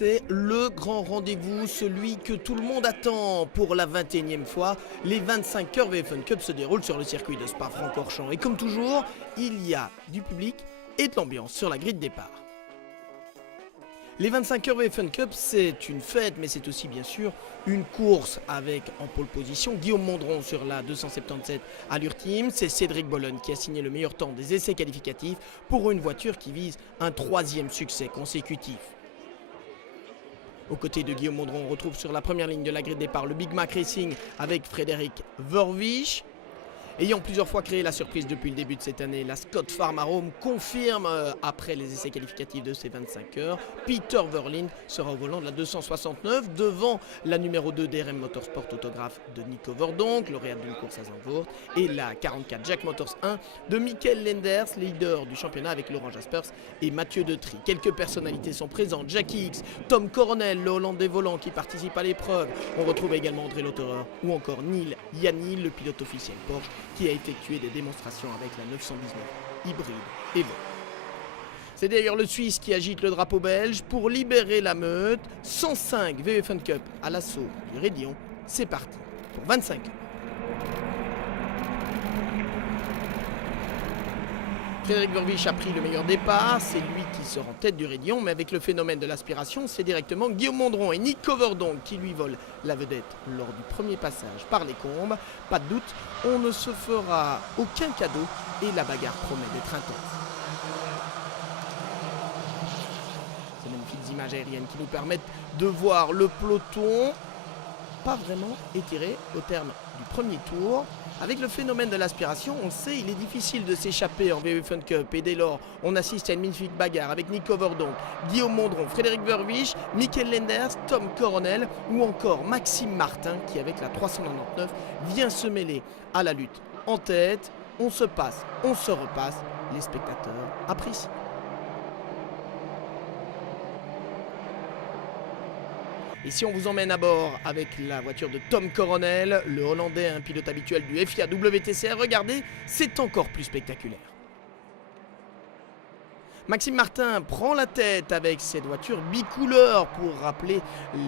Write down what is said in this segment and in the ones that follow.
c'est le grand rendez-vous, celui que tout le monde attend pour la 21e fois. Les 25 heures VFN Cup se déroulent sur le circuit de Spa-Francorchamps. Et comme toujours, il y a du public et de l'ambiance sur la grille de départ. Les 25 heures VFN Cup, c'est une fête, mais c'est aussi bien sûr une course avec en pole position Guillaume Mondron sur la 277 Allure Team. C'est Cédric Bologne qui a signé le meilleur temps des essais qualificatifs pour une voiture qui vise un 3e succès consécutif. Aux côtés de Guillaume Mondron, on retrouve sur la première ligne de la grille de départ le Big Mac Racing avec Frédéric Verwisch. Ayant plusieurs fois créé la surprise depuis le début de cette année, la Scott Farm confirme après les essais qualificatifs de ces 25 heures. Peter Verlinde sera au volant de la 269 devant la numéro 2 DRM Motorsport autographe de Nico Verdonk, lauréate d'une course à Zandvoort, et la 44 Jack Motors 1 de Michael Lenders, leader du championnat avec Laurent Jaspers et Mathieu Detry. Quelques personnalités sont présentes, Jackie X, Tom Coronel, le Hollandais volant qui participe à l'épreuve. On retrouve également André Lauterer ou encore Neil Yanni, le pilote officiel Porsche, qui a effectué des démonstrations avec la 919 hybride Evo. C'est d'ailleurs le Suisse qui agite le drapeau belge pour libérer la meute. 105 VFN Cup à l'assaut du Raidillon. C'est parti pour 25 heures. Frédéric Verwisch a pris le meilleur départ, c'est lui qui sort en tête du Raidillon, mais avec le phénomène de l'aspiration, c'est directement Guillaume Mondron et Nico Verdonk qui lui volent la vedette lors du premier passage par les combes. Pas de doute, on ne se fera aucun cadeau et la bagarre promet d'être intense. Ces magnifiques images aériennes qui nous permettent de voir le peloton pas vraiment étiré au terme du premier tour. Avec le phénomène de l'aspiration, on le sait, il est difficile de s'échapper en VFN Cup et dès lors, on assiste à une magnifique bagarre avec Nico Verdonk, Guillaume Mondron, Frédéric Verwisch, Michael Lenders, Tom Coronel ou encore Maxime Martin qui avec la 399 vient se mêler à la lutte en tête. On se passe, on se repasse, les spectateurs apprécient. Et si on vous emmène à bord avec la voiture de Tom Coronel, le Hollandais, un pilote habituel du FIA WTCR, regardez, c'est encore plus spectaculaire. Maxime Martin prend la tête avec cette voiture bicouleur pour rappeler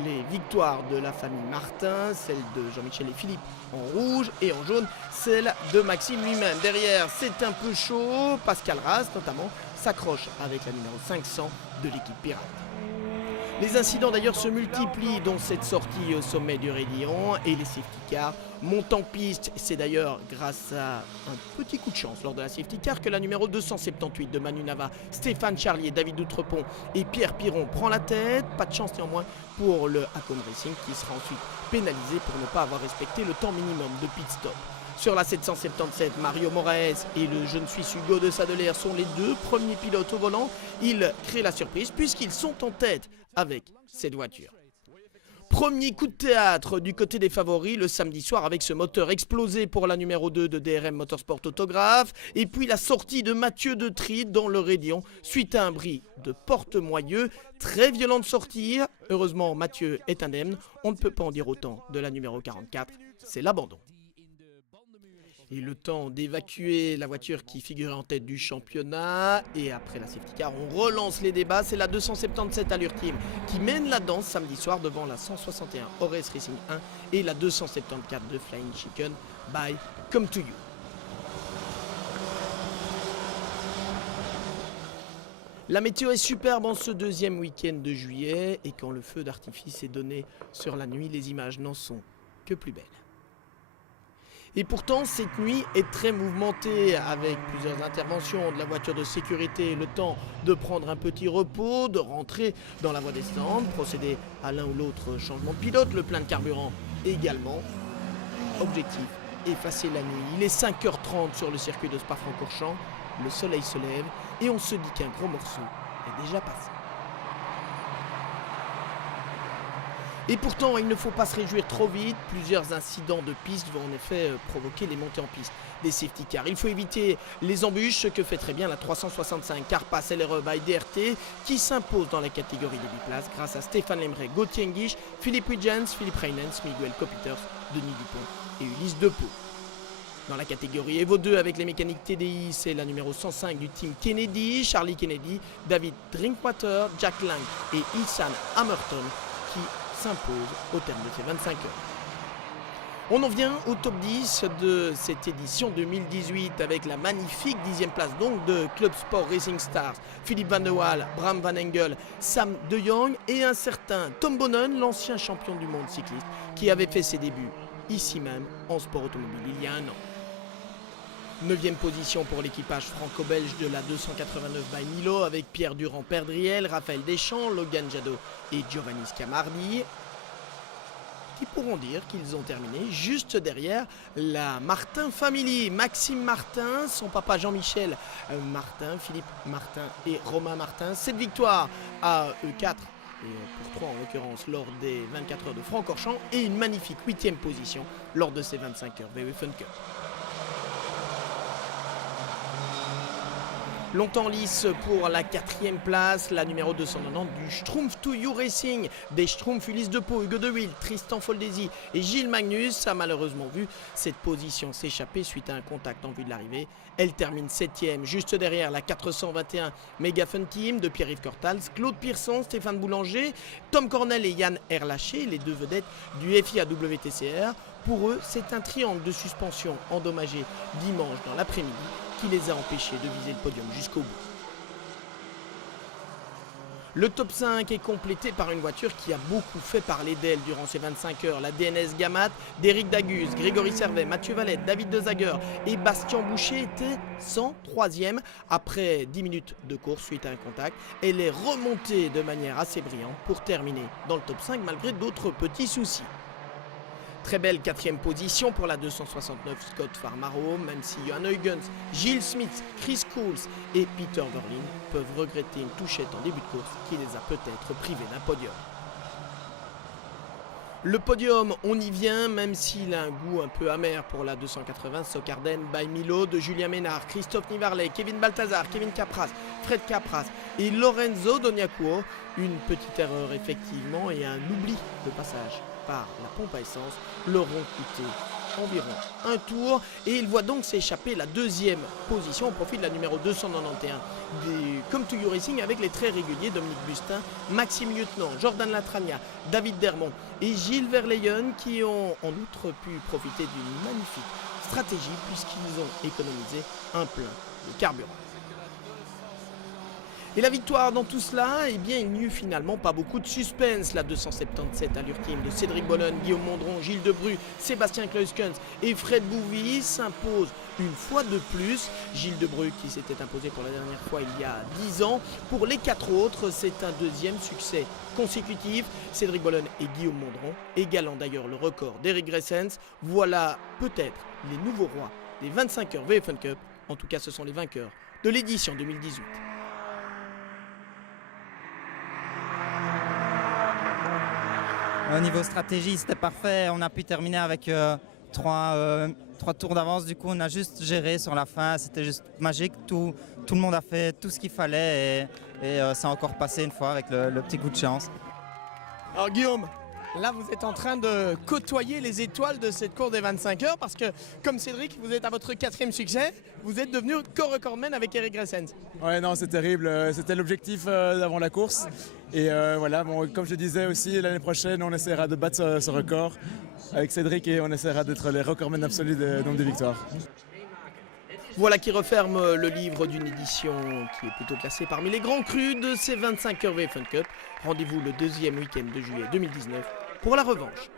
les victoires de la famille Martin, celle de Jean-Michel et Philippe en rouge et en jaune, celle de Maxime lui-même. Derrière, c'est un peu chaud, Pascal Raz notamment s'accroche avec la numéro 500 de l'équipe Pirate. Les incidents d'ailleurs se multiplient dans cette sortie au sommet du Raidillon et les safety cars montent en piste. C'est d'ailleurs grâce à un petit coup de chance lors de la safety car que la numéro 278 de Manu Nava, Stéphane Charlier, David Outrepont et Pierre Piron prend la tête. Pas de chance néanmoins pour le Hakon Racing qui sera ensuite pénalisé pour ne pas avoir respecté le temps minimum de pit stop. Sur la 777, Mario Moraes et le jeune Suisse Hugo de Sadeler sont les deux premiers pilotes au volant. Ils créent la surprise puisqu'ils sont en tête avec cette voiture. Premier coup de théâtre du côté des favoris le samedi soir avec ce moteur explosé pour la numéro 2 de DRM Motorsport autographe. Et puis la sortie de Mathieu Detry dans le Raidillon suite à un bris de porte-moyeu. Très violente sortie. Heureusement Mathieu est indemne. On ne peut pas en dire autant de la numéro 44. C'est l'abandon. Et le temps d'évacuer la voiture qui figurait en tête du championnat. Et après la safety car, on relance les débats. C'est la 277 Allure Team qui mène la danse samedi soir devant la 161 Ores Racing 1 et la 274 de Flying Chicken by Come To You. La météo est superbe en ce deuxième week-end de juillet. Et quand le feu d'artifice est donné sur la nuit, les images n'en sont que plus belles. Et pourtant, cette nuit est très mouvementée avec plusieurs interventions de la voiture de sécurité, le temps de prendre un petit repos, de rentrer dans la voie des stands, procéder à l'un ou l'autre changement de pilote, le plein de carburant également. Objectif, effacer la nuit. Il est 5h30 sur le circuit de Spa-Francorchamps, le soleil se lève et on se dit qu'un gros morceau est déjà passé. Et pourtant, il ne faut pas se réjouir trop vite. Plusieurs incidents de piste vont en effet provoquer les montées en piste des safety cars. Il faut éviter les embûches, ce que fait très bien la 365 Carpass LRE by DRT qui s'impose dans la catégorie des biplaces grâce à Stéphane Lemray, Gauthier Nguish, Philippe Huygens, Philippe Reynens, Miguel Copiters, Denis Dupont et Ulysse Depeau. Dans la catégorie Evo 2 avec les mécaniques TDI, c'est la numéro 105 du team Kennedy, Charlie Kennedy, David Drinkwater, Jack Lang et Ethan Hamilton qui s'imposent au terme de ces 25 heures. On en vient au top 10 de cette édition 2018 avec la magnifique 10e place donc de Club Sport Racing Stars, Philippe Van der Waal, Bram Van Engel, Sam De Jong et un certain Tom Bonnen, l'ancien champion du monde cycliste qui avait fait ses débuts ici même en sport automobile il y a un an. 9e position pour l'équipage franco-belge de la 289 by Milo avec Pierre Durand-Perdriel, Raphaël Deschamps, Logan Jadot et Giovanni Scamardi, qui pourront dire qu'ils ont terminé juste derrière la Martin Family. Maxime Martin, son papa Jean-Michel Martin, Philippe Martin et Romain Martin. 7 victoires à E4 et pour 3 en l'occurrence lors des 24 heures de Francorchamps et une magnifique 8e position lors de ces 25 heures VW Fun Cup. Longtemps lice pour la 4e place, la numéro 290 du Schtroumpf to You Racing, des Schtroumpfs Ulysse de Pau, Hugo de Wild, Tristan Foldesi et Gilles Magnus a malheureusement vu cette position s'échapper suite à un contact en vue de l'arrivée. Elle termine 7e, juste derrière la 421 Mega Fun Team de Pierre-Yves Cortals, Claude Pierson, Stéphane Boulanger, Tom Cornell et Yann Erlaché, les deux vedettes du FIA WTCR. Pour eux, c'est un triangle de suspension endommagé dimanche dans l'après-midi qui les a empêchés de viser le podium jusqu'au bout. Le top 5 est complété par une voiture qui a beaucoup fait parler d'elle durant ces 25 heures. La DNS Gamat d'Éric Dagus, Grégory Servet, Mathieu Valette, David Dezager et Bastien Boucher étaient 103e après 10 minutes de course suite à un contact. Elle est remontée de manière assez brillante pour terminer dans le top 5 malgré d'autres petits soucis. Très belle 4e position pour la 269 Scott Farmaro, même si Johan Huygens, Gilles Smith, Chris Cools et Peter Verlin peuvent regretter une touchette en début de course qui les a peut-être privés d'un podium. Le podium, on y vient, même s'il a un goût un peu amer pour la 280 Socarden by Milo de Julien Ménard, Christophe Nivarlet, Kevin Balthazar, Kevin Capras, Fred Capras et Lorenzo Doniacuo. Une petite erreur effectivement et un oubli de passage par la pompe à essence leur ont coûté environ un tour et il voit donc s'échapper la 2e position au profit de la numéro 291 des Come to You Racing avec les très réguliers Dominique Bustin, Maxime Lieutenant, Jordan Latragna, David Dermont et Gilles Verleyen qui ont en outre pu profiter d'une magnifique stratégie puisqu'ils ont économisé un plein de carburant. Et la victoire dans tout cela, eh bien il n'y eut finalement pas beaucoup de suspense. La 277 Allure Team de Cédric Bonnen, Guillaume Mondron, Gilles Debru, Sébastien Kleuskens et Fred Bouvy s'impose une fois de plus. Gilles Debru qui s'était imposé pour la dernière fois il y a 10 ans. Pour les 4 autres, c'est un 2e succès consécutif. Cédric Bonnen et Guillaume Mondron, égalant d'ailleurs le record d'Eric Gressens. Voilà peut-être les nouveaux rois des 25 heures VW Fun Cup. En tout cas, ce sont les vainqueurs de l'édition 2018. Au niveau stratégie, c'était parfait. On a pu terminer avec 3 tours d'avance. Du coup, on a juste géré sur la fin. C'était juste magique. Tout le monde a fait tout ce qu'il fallait et ça a encore passé une fois avec le petit coup de chance. Alors Guillaume, là vous êtes en train de côtoyer les étoiles de cette course des 25 heures parce que comme Cédric, vous êtes à votre 4e succès. Vous êtes devenu co-recordman avec Eric Gressens. Ouais, non, c'est terrible. C'était l'objectif avant la course. Et voilà, bon, comme je disais aussi, l'année prochaine, on essaiera de battre ce record avec Cédric et on essaiera d'être les recordmen absolus de nombre de victoires. Voilà qui referme le livre d'une édition qui est plutôt classée parmi les grands crus de ces 25 heures VW Fun Cup. Rendez-vous le 2e week-end de juillet 2019 pour la revanche.